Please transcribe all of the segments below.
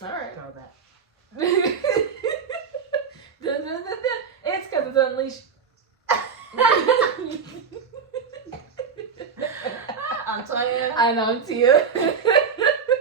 All right. Throw that. It's because it's unleashed. I'm Toya. I'm Tia.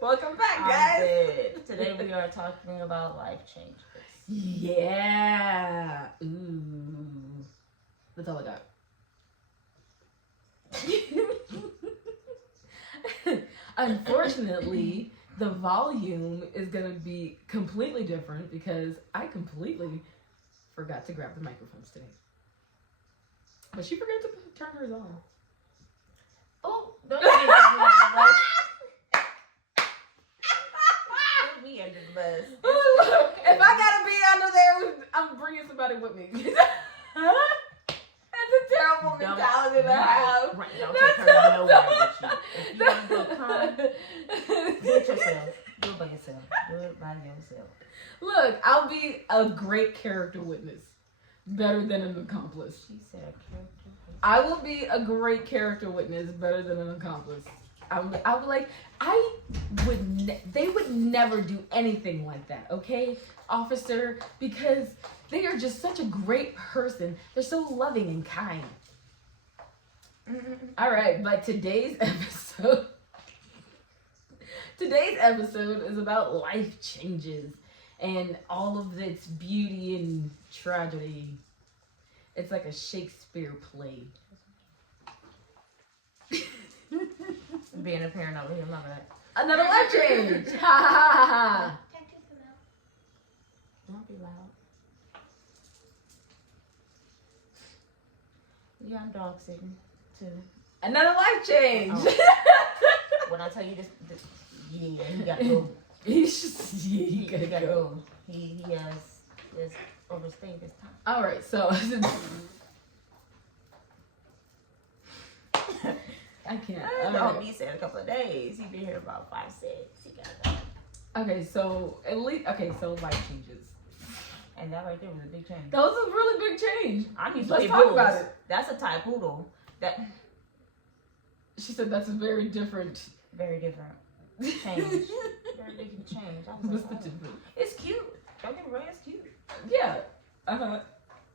Welcome back, guys. Today we are talking about life changes. Yeah. Ooh. That's all I got. Unfortunately, the volume is going to be completely different because I completely forgot to grab the microphones today. But she forgot to turn hers on. Oh, don't get me under the bus. If I gotta be under there, I'm bringing somebody with me. That's a terrible mentality to have. Right, don't take her nowhere with you. If you want to go calm, do it yourself. Do it by yourself. Do it by yourself. Look, I'll be a great character witness. Better than an accomplice. She said a character. I will be a great character witness, better than an accomplice. I'll be like, they would never do anything like that, okay, officer? Because they are just such a great person. They're so loving and kind. All right, but today's episode is about life changes and all of its beauty and tragedy. It's like a Shakespeare play. Being a parent over here, my bad. Another life change. Ha ha ha ha. Don't be loud. Yeah, I'm dog sitting too. Another life change. Oh. When I tell you this, yeah, he got to go. He's just he gotta go. He has overstayed his time. All right, so I can't. He said a couple of days. He been here about 5, 6. He got to go. Okay, so so life changes. And that right there was a big change. That was a really big change. I'm used to Let's pit talk bulls. about it. That's a Thai poodle. That She said that's a very different very different change. Very different change. I was What's like, the difference? it's cute. Don't get me wrong, it's cute. Yeah.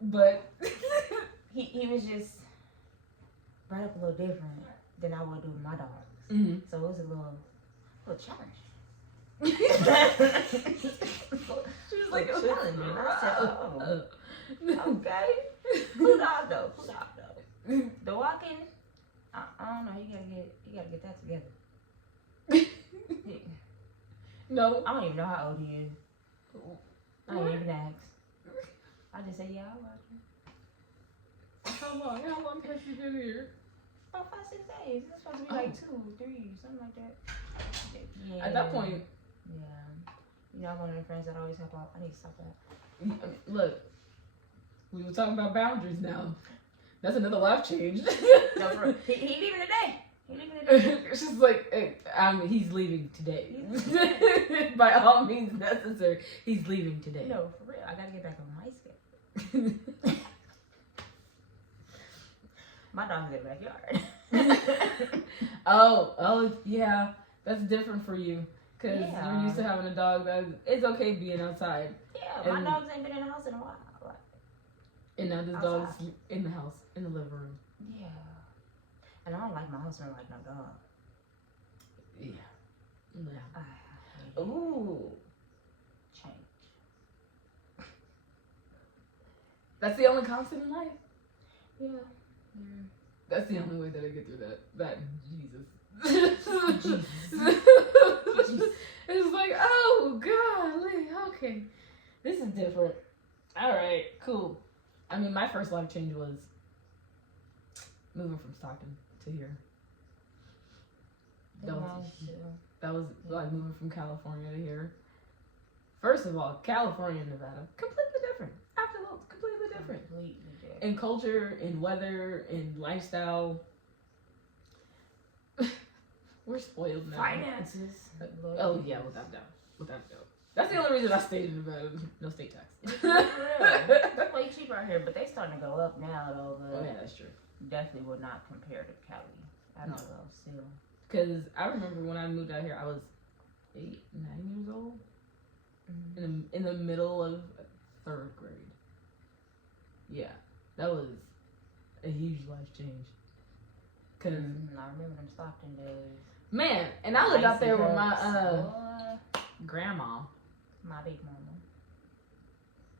But He was just brought up a little different than I would do with my dogs. mm-hmm. So it was a little challenge. She was like, challenge. And I said, okay. Cool dog though. The walking, I don't know. You gotta get that together. No. I don't even know how old he is. I didn't even ask. I just say, yeah, I'll watch him. How long has she been here? About 5, 6 days. It's supposed to be like 2, 3, something like that. Yeah. At that point, yeah. You know, I'm one of the friends that always help out. I need to stop that. look, we were talking about boundaries now. That's another life change. No, for real. He leaving today. She's like, he's leaving today. By all means necessary, he's leaving today. No, for real. I gotta get back on my schedule. My dog's in the backyard. oh, yeah. That's different for you. Because Yeah. you're used to having a dog that it's okay being outside. Yeah, my dogs ain't been in the house in a while. And now this Outside. dog's in the house, in the living room. Yeah. And I don't like my house and like no dog. Yeah. I hate Ooh. change. That's the only constant in life. Yeah. That's the only way that I get through that. That Jesus. It's like, oh golly, okay. This is different. Alright, cool. I mean, my first life change was moving from Stockton to here. That was like moving from California to here. First of all, California and Nevada, completely different. Absolutely, completely different. In culture, in weather, in lifestyle. We're spoiled now. Finances. Oh yeah, without doubt. That's the only reason I stayed in Nevada. No state tax. It's way cheaper out here, but they starting to go up now though. Oh yeah, that's true. Definitely would not compare to Cali. I don't know, still. Because I remember when I moved out here, I was 8, 9 years old. in the middle of 3rd grade. Yeah, that was a huge life change. Cause I remember them Stockton days. man, and I lived out there with my Boy, grandma. my big mama.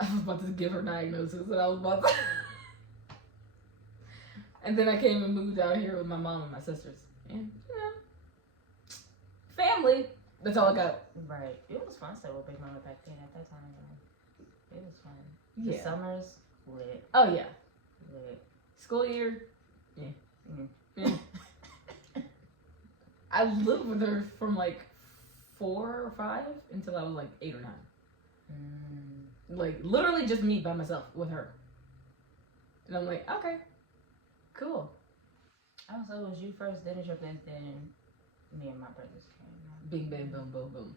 I was about to give her diagnosis, and I was about to. And then I came and moved out here with my mom and my sisters, and family. That's all I got. Right. It was fun staying with Big Mama back then at that time. Though. It was fun. The Yeah. summers, lit. Oh yeah. Lit. School year. Yeah. Mm. Yeah. I lived with her from like 4 or 5 until I was like 8 or 9. Like literally just me by myself with her. And I'm like, okay, cool. Oh, so it was you first, then it's your place, then me and my brothers came. Bing bang boom boom boom.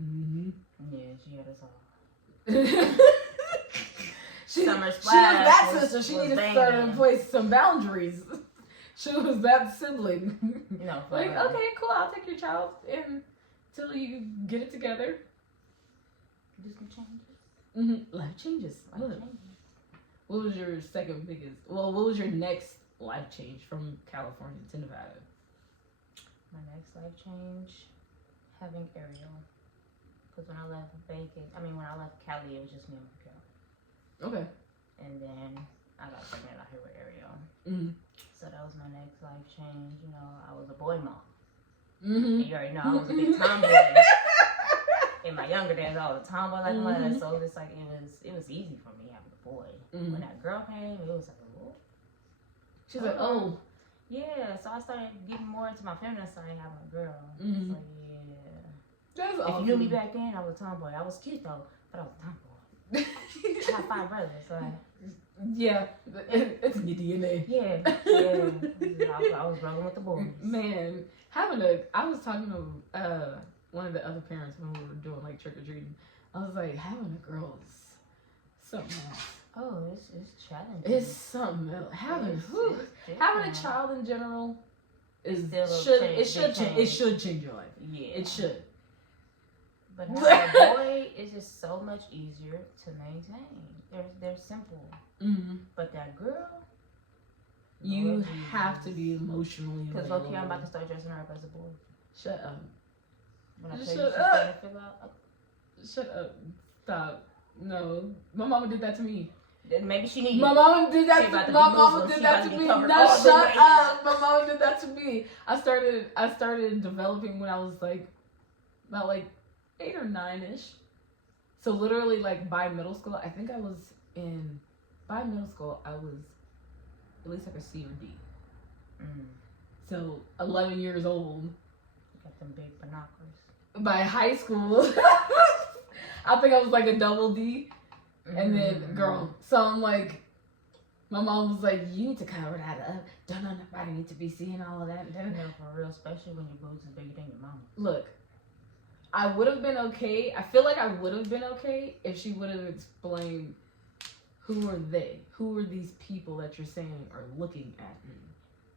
Mm-hmm. Yeah, she had us all. she Summer was Splash that was- sister. She was needed to start banging. in place some boundaries. She was that sibling. You know, for Like, real. okay, cool, I'll take your child until you get it together. Do some changes. Mm-hmm. Life changes. Life Look. changes. What was your second biggest? Well, what was your next life change from California to Nevada? My next life change, having Ariel. Because when I left when I left Cali, it was just me and Raquel. Okay. And then I got pregnant out here with Ariel. Mm-hmm. So that was my next life change. You know, I was a boy mom. Mm-hmm. You already know I was a big tomboy. In my younger days, I was a tomboy like a mother. So it's like it was easy for me having a boy. Mm-hmm. When that girl came, it was like, oh. She's like, oh. Yeah, so I started getting more into my feminine side having a girl. Mhm. So yeah. That's If awesome. you knew me back then, I was a tomboy. I was cute though, but I was a tomboy. I have 5 brothers, so Yeah, it's in your DNA. yeah. I was rolling with the boys. Man, I was talking to one of the other parents when we were doing like trick or treating. I was like, having a girl is something else. Oh, it's challenging. It's something else. Having a different. child in general is Still a it change. should change your life. Yeah. It should. But having a boy is just so much easier to maintain. They're simple. Mm-hmm. But that girl, You Lord have to Jesus. be emotionally Because available. low-key, I'm about to start dressing her up as a boy. Shut up. When I tell Shut you she's up. starting to fill out, Shut up. Stop. No. My mama did that to me. then maybe she needs. My mama did that She about to to my be mama Muslim. did She that about to to be me. covered No, all the shut way. up. My mama did that to me. I started developing when I was like about like 8 or 9ish. So literally like by middle school, I think I was by middle school I was at least like a C or D. So 11 years old. Got them big binoculars. By high school, I think I was like a double D. And then, girl, so I'm like, my mom was like, you need to cover that up. Don't nobody need to be seeing all of that. You know, for real, especially when your boobs is bigger than your mama. Look, I would have been okay. I feel like I would have been okay if she would have explained who are they? Who are these people that you're saying are looking at me?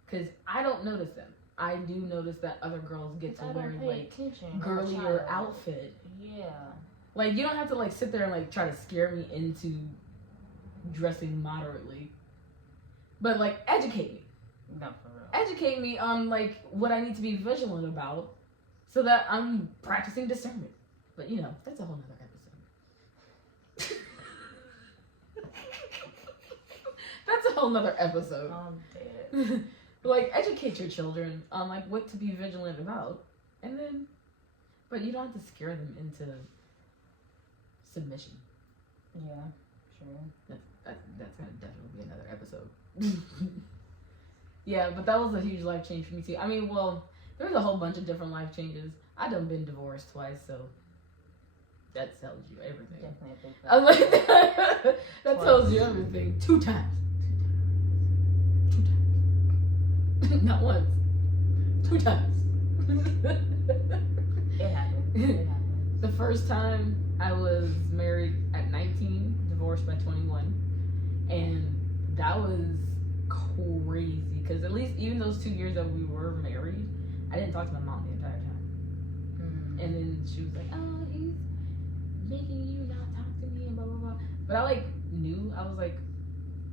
Because I don't notice them. I do notice that other girls get to I wear don't pay like attention. girlier outfit. Yeah. Like, you don't have to like sit there and like try to scare me into dressing moderately. But like, educate me. No, for real. Educate me on like what I need to be vigilant about so that I'm practicing discernment. But you know, that's a whole nother episode. That's a whole nother episode. I'm dead. Like, educate your children on like what to be vigilant about. And then, but you don't have to scare them into submission. Yeah, sure. That's gonna definitely be another episode. Yeah, but that was a huge life change for me too. I mean, well, there was a whole bunch of different life changes. I done been divorced twice, so that tells you everything. Definitely a big I was like, that tells you everything. 2 times. 2 times. Not once. 2 times. It happened. It happened. The first time I was married at 19, divorced by 21, and that was crazy because at least even those 2 years that we were married, I didn't talk to my mom the entire time. And then she was like, "Oh, making you not talk to me and blah blah blah. But I like knew, I was like,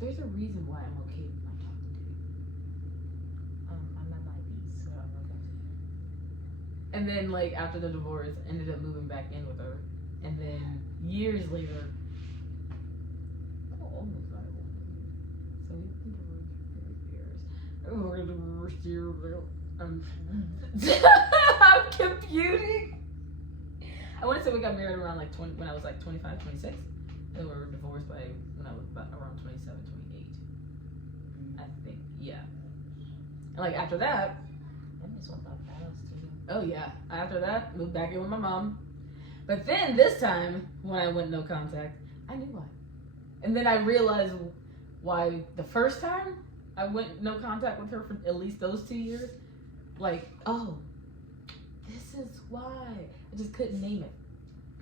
there's a reason why I'm okay with not talking to you. I'm at my peace, so I'm okay. And then like after the divorce, ended up moving back in with her. And then years later, almost got it. So we've been divorced for years. We're divorced years. I'm computing. I want to say we got married around like 20, when I was like 25, 26. And we were divorced by when I was about around 27, 28. I think, yeah. And like after that, That just went by fast too. oh yeah, after that, moved back in with my mom. But then this time, when I went no contact, I knew why. And then I realized why the first time I went no contact with her for at least those 2 years. Like, oh, this is why. I just couldn't name it.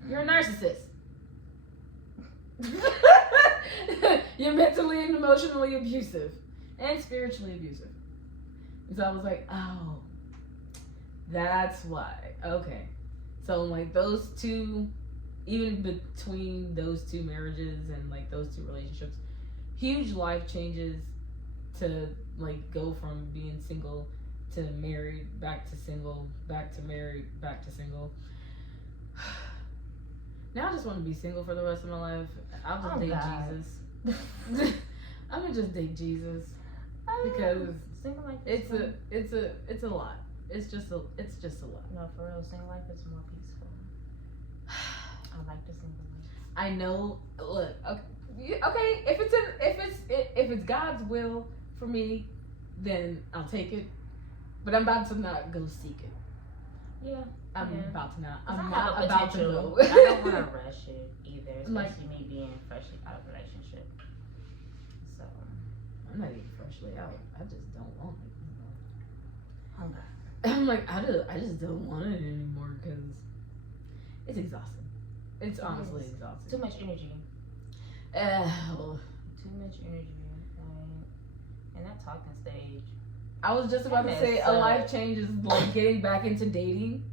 You're a narcissist. You're mentally and emotionally abusive. And spiritually abusive. And so I was like, oh, that's why. Okay. So like those two, even between those two marriages and like those two relationships, huge life changes to like go from being single to married, back to single, back to married, back to single. Now I just want to be single for the rest of my life. I'll just date Jesus. I'm gonna just date Jesus because single life it's a lot. It's just a lot. No, for real, single life is more peaceful. I like the single life. I know. Look, okay. If it's God's will for me, then I'll take it. But I'm about to not go seek it. Yeah. I'm about to not. I'm I not have a about to potential. go. I don't want to rush it either, especially Like- me being freshly out of a relationship. So, I'm not even freshly out. I just don't want it. hunger. I'm like, I just don't want it anymore because it's exhausting. It's honestly is. exhausting. Too much energy. Well, Too much energy. And that talking stage. I was just about to say a life change is like getting back into dating.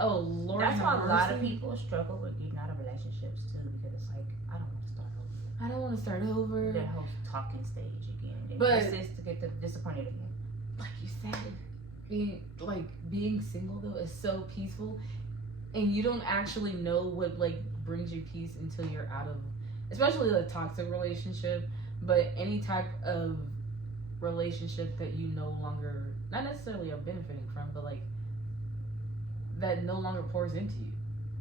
Oh Lord, That's why have a lot of mercy. people struggle with getting out of relationships too, because it's like, I don't want to start over. I don't want to start over. That whole talking stage again. And But- it's to get disappointed again. Like you said, being single though is so peaceful, and you don't actually know what like brings you peace until you're out of, especially a toxic relationship, but any type of relationship that you no longer, not necessarily are benefiting from, but like that no longer pours into you.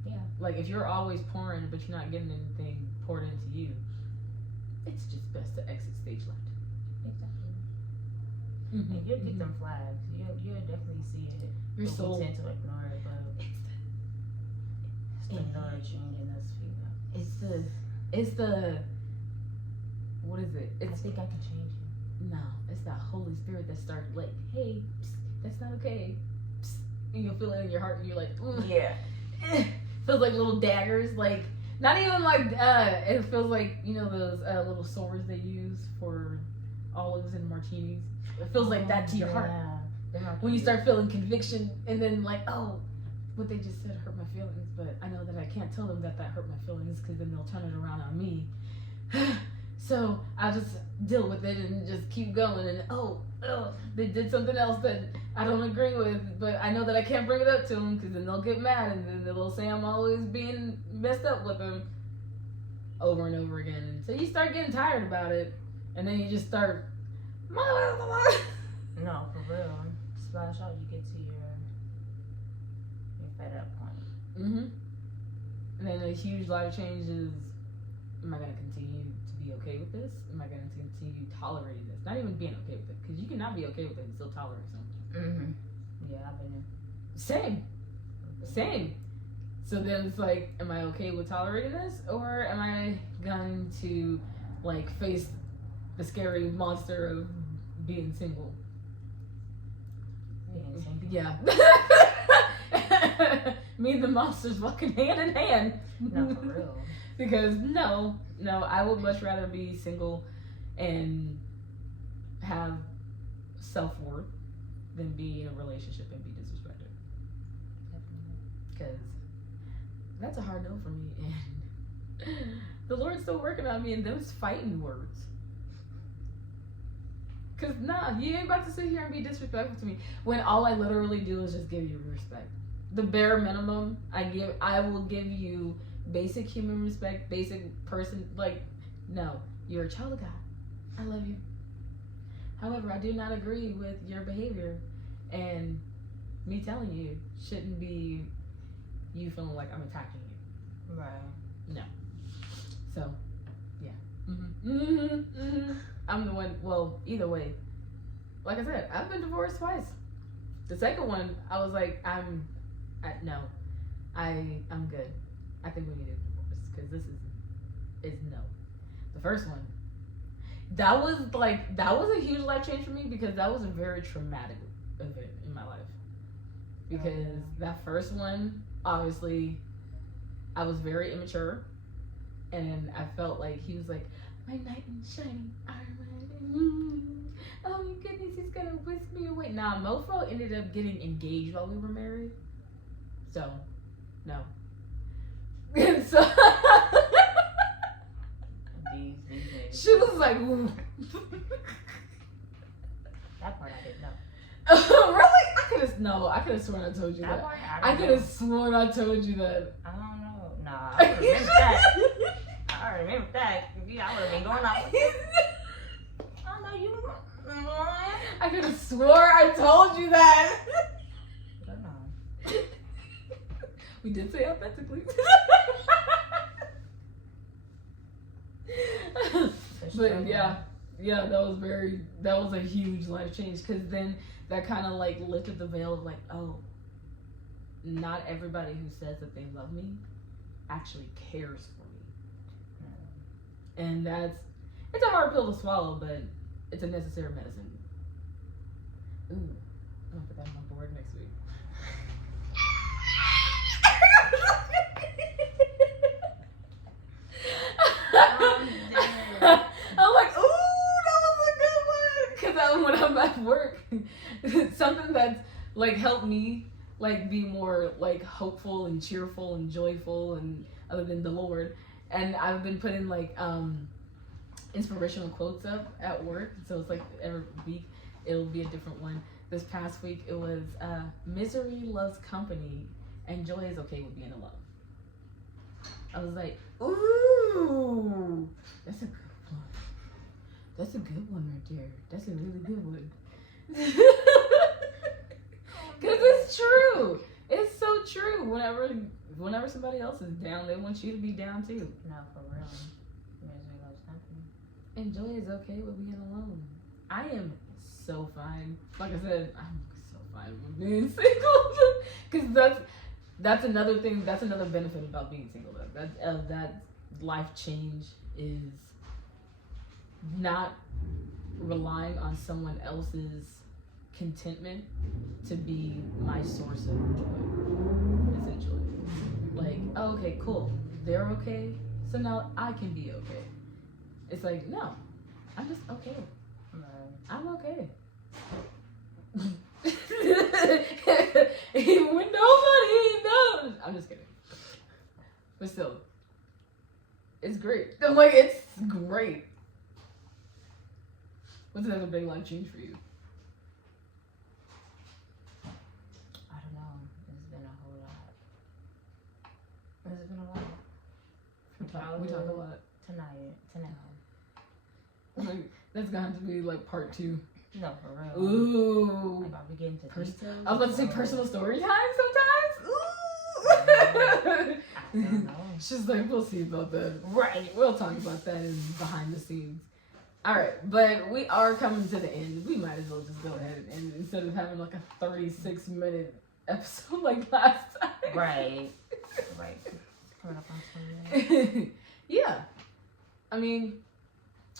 Yeah. Like if you're always pouring but you're not getting anything poured into you, it's just best to exit stage left. Exactly. Mm-hmm. And you'll get them flags. You'll definitely see it. Your But soul. we tend to ignore it, but it's the nurturing in us female. It's the what is it? I It's think I can change it. no, it's that Holy Spirit that started like, hey, psst, that's not okay. Psst, and you'll feel it in your heart, and you're like, Yeah. feels like little daggers, like not even like it feels like, you know, those little swords they use for olives and martinis. It feels like that to your heart when you start feeling conviction, and then like, oh, what they just said hurt my feelings, but I know that I can't tell them that hurt my feelings because then they'll turn it around on me. So I'll just deal with it and just keep going. And oh, they did something else that I don't agree with, but I know that I can't bring it up to them because then they'll get mad, and then they'll say I'm always being messed up with them over and over again. And so you start getting tired about it, and then you just start. No, for real. Splash out, you get to your fed up point. Mm-hmm. And then a huge life change is, am I going to continue to be okay with this? Am I going to continue tolerating this? Not even being okay with it, because you cannot be okay with it and still tolerate something. Mm-hmm. Yeah, I've been in. Same. So then it's like, am I okay with tolerating this, or am I going to like face the scary monster of being single? Being single. Yeah. Me and the monsters walking hand in hand. No, for real. Because no, I would much rather be single and have self-worth than be in a relationship and be disrespected. Definitely. Because that's a hard no for me. And the Lord's still working on me in those fighting words. Cause nah, you ain't about to sit here and be disrespectful to me when all I literally do is just give you respect. The bare minimum I will give you basic human respect, basic person, like, no, you're a child of God. I love you. However, I do not agree with your behavior, and me telling you shouldn't be you feeling like I'm attacking you. Right. No. So, yeah. I'm the one, well, either way. Like I said, I've been divorced twice. The second one, I was like, I'm good. I think we need a divorce because this is no. The first one, that was a huge life change for me because that was a very traumatic event in my life. Because that first one, obviously, I was very immature, and I felt like he was like my knight in shining armor. Oh my goodness, he's gonna whisk me away. Nah, Mofo ended up getting engaged while we were married. So, no. And so she was like, ooh. That part I didn't know. Really? I could have sworn I told you that. Part I could have sworn I told you that. I don't know. Nah, I remember that. I remember that. Yeah, I would have been going off. I know you. I could have swore I told you that. We did say authentically. But yeah, that was a huge life change because then that kind of like lifted the veil of like, oh, not everybody who says that they love me actually cares for me. And it's a hard pill to swallow, but it's a necessary medicine. Ooh, I'm gonna put that on my board next week. I'm like, ooh, that was a good one. Because when I'm at work, something that's like helped me like be more like hopeful and cheerful and joyful and other than the Lord. And I've been putting like inspirational quotes up at work. So it's like every week it'll be a different one. This past week it was misery loves company and joy is okay with being alone. I was like, ooh, that's a good one. That's a good one right there. That's a really good one. Because it's true. It's so true. Whenever somebody else is down, they want you to be down too. No, for real. Misery loves company. And joy is okay with being alone. I am so fine. Like I said, I'm so fine with being single. Because that's another thing. That's another benefit about being single. That life change is not relying on someone else's contentment to be my source of joy. Essentially, like, oh, okay, cool, they're okay, so now I can be okay. It's like, no, I'm just okay. I'm okay. Even when nobody knows. I'm just kidding. But still, it's great. I'm like, it's great. What's another big life change for you? I don't know. It's been a whole lot. It's been a lot. We talk a lot. Tonight. Like, that's going to be like part 2. No, for real. Ooh. Like, I'll be getting to details. I was about to say personal story time sometimes. Ooh. I don't know. She's like, we'll see about that. Right. We'll talk about that in behind the scenes. All right, but we are coming to the end. We might as well just go ahead and end instead of having like a 36-minute episode like last time. Right. Coming up on 20 minutes. Yeah. I mean,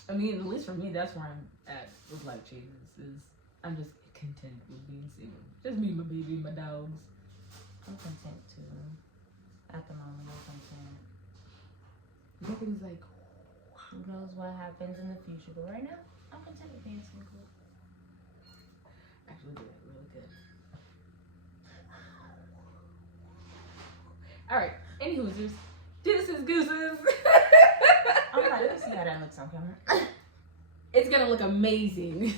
at least for me, that's where I'm at with life changes. Is I'm just content with being single. Just me, my baby, my dogs. I'm content too. At the moment, I'm content. Nothing's like, who knows what happens in the future, but right now, I'm content with being single. Actually, doing really good. All right. Any Hoosiers. Deuces, gooses. I'm like, let me see how that looks on camera. It's gonna look amazing.